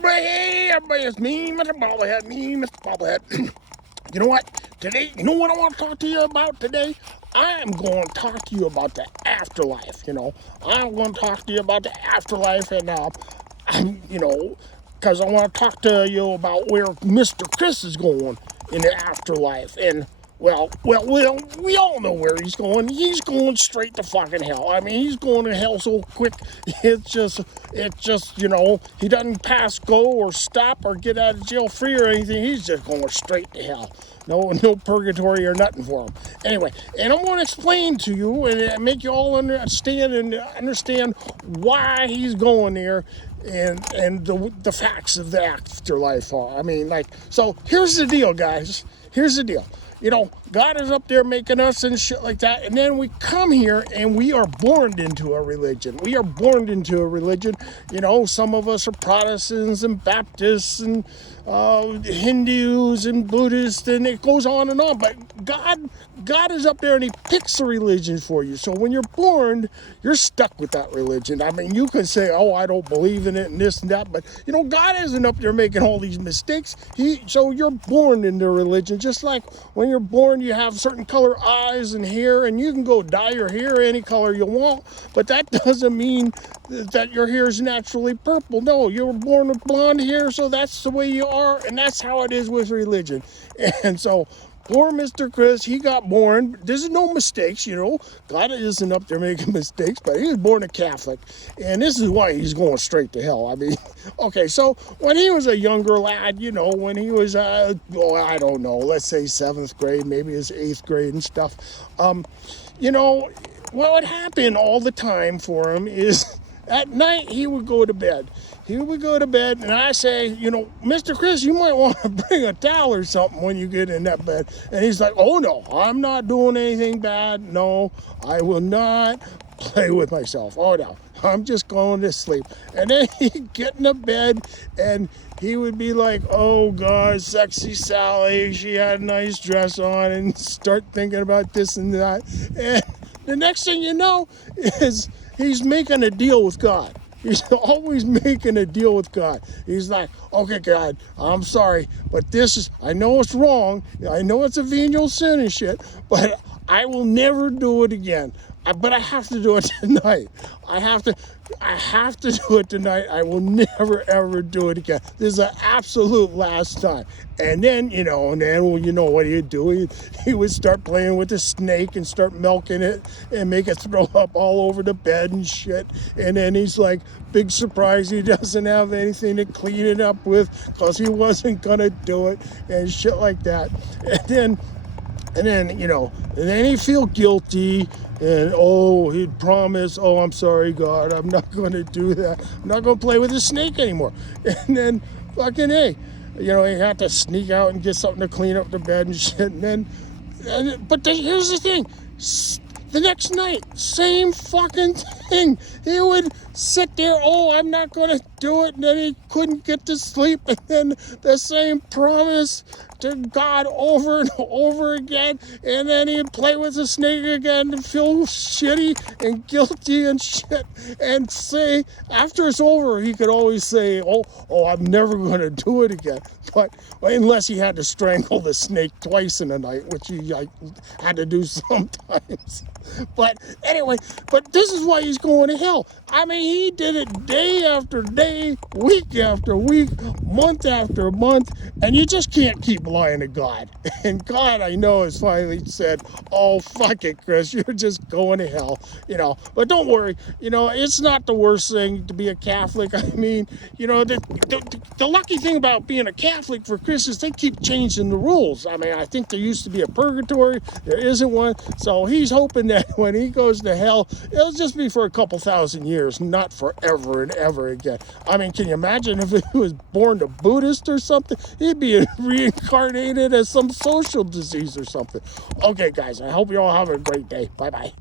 Hey, everybody, it's me, Mr. Bobblehead. You know what? Today, you know what I want to talk to you about today? I'm going to talk to you about the afterlife, I'm going to talk to you about the afterlife, and, because I want to talk to you about where Mr. Chris is going in the afterlife, and we all know where he's going. He's going straight to fucking hell. I mean, he's going to hell so quick. It's just, he doesn't pass go or stop or get out of jail free or anything. He's just going straight to hell. No purgatory or nothing for him. Anyway, and I'm going to explain to you and make you all understand why he's going there and the facts of the afterlife are. I mean, so here's the deal, guys. Here's the deal. God is up there making us and shit like that. And then we come here and we are born into a religion. We are born into a religion. Some of us are Protestants and Baptists and Hindus and Buddhists, and it goes on and on. But God is up there and he picks a religion for you. So when you're born, you're stuck with that religion. I mean, you can say, oh, I don't believe in it and this and that. But, God isn't up there making all these mistakes. So you're born into religion. Just like when you're born, you have certain color eyes and hair, and you can go dye your hair any color you want, but that doesn't mean that your hair is naturally purple. No, you were born with blonde hair, so that's the way you are, and that's how it is with religion. And so poor Mr. Chris, he got born. There's no mistakes, God isn't up there making mistakes, but he was born a Catholic, and this is why he's going straight to hell. I mean, okay, so when he was a younger lad, when he was, I don't know, let's say 7th grade, maybe his 8th grade and stuff, what happened all the time for him is at night he would go to bed. And I say, Mr. Chris, you might want to bring a towel or something when you get in that bed. And he's like, oh, no, I'm not doing anything bad. No, I will not play with myself. Oh, no, I'm just going to sleep. And then he'd get in the bed and he would be like, oh, God, sexy Sally, she had a nice dress on, and start thinking about this and that. And the next thing you know is he's making a deal with God. He's always making a deal with God. He's like, okay, God, I'm sorry, but I know it's wrong. I know it's a venial sin and shit, but I will never do it again. But I have to do it tonight. I have to do it tonight. I will never, ever do it again. This is the absolute last time. And then, what he'd do? He would start playing with the snake and start milking it and make it throw up all over the bed and shit. And then he's like, big surprise, he doesn't have anything to clean it up with because he wasn't going to do it and shit like that. And then he'd feel guilty, and he'd promise, I'm sorry, God, I'm not going to do that. I'm not going to play with the snake anymore. And then fucking, hey, he had to sneak out and get something to clean up the bed and shit. Here's the thing. The next night, same fucking thing. He would sit there, I'm not going to do it. And then he couldn't get to sleep. And then the same promise to God over and over again. And then he'd play with the snake again and feel shitty and guilty and shit. And say, after it's over, he could always say, I'm never going to do it again. But unless he had to strangle the snake twice in a night, which he had to do sometimes. But anyway, this is why he's going to hell. I mean, he did it day after day, week after week, month after month, and you just can't keep lying to God. And God, I know, has finally said, oh, fuck it, Chris, you're just going to hell, But don't worry, it's not the worst thing to be a Catholic. I mean, the lucky thing about being a Catholic for Chris is they keep changing the rules. I mean, I think there used to be a purgatory. There isn't one. So he's hoping that when he goes to hell, it'll just be for a couple thousand years, not forever and ever again. I mean, can you imagine if he was born a Buddhist or something? He'd be reincarnated as some social disease or something. Okay, guys, I hope you all have a great day. Bye-bye.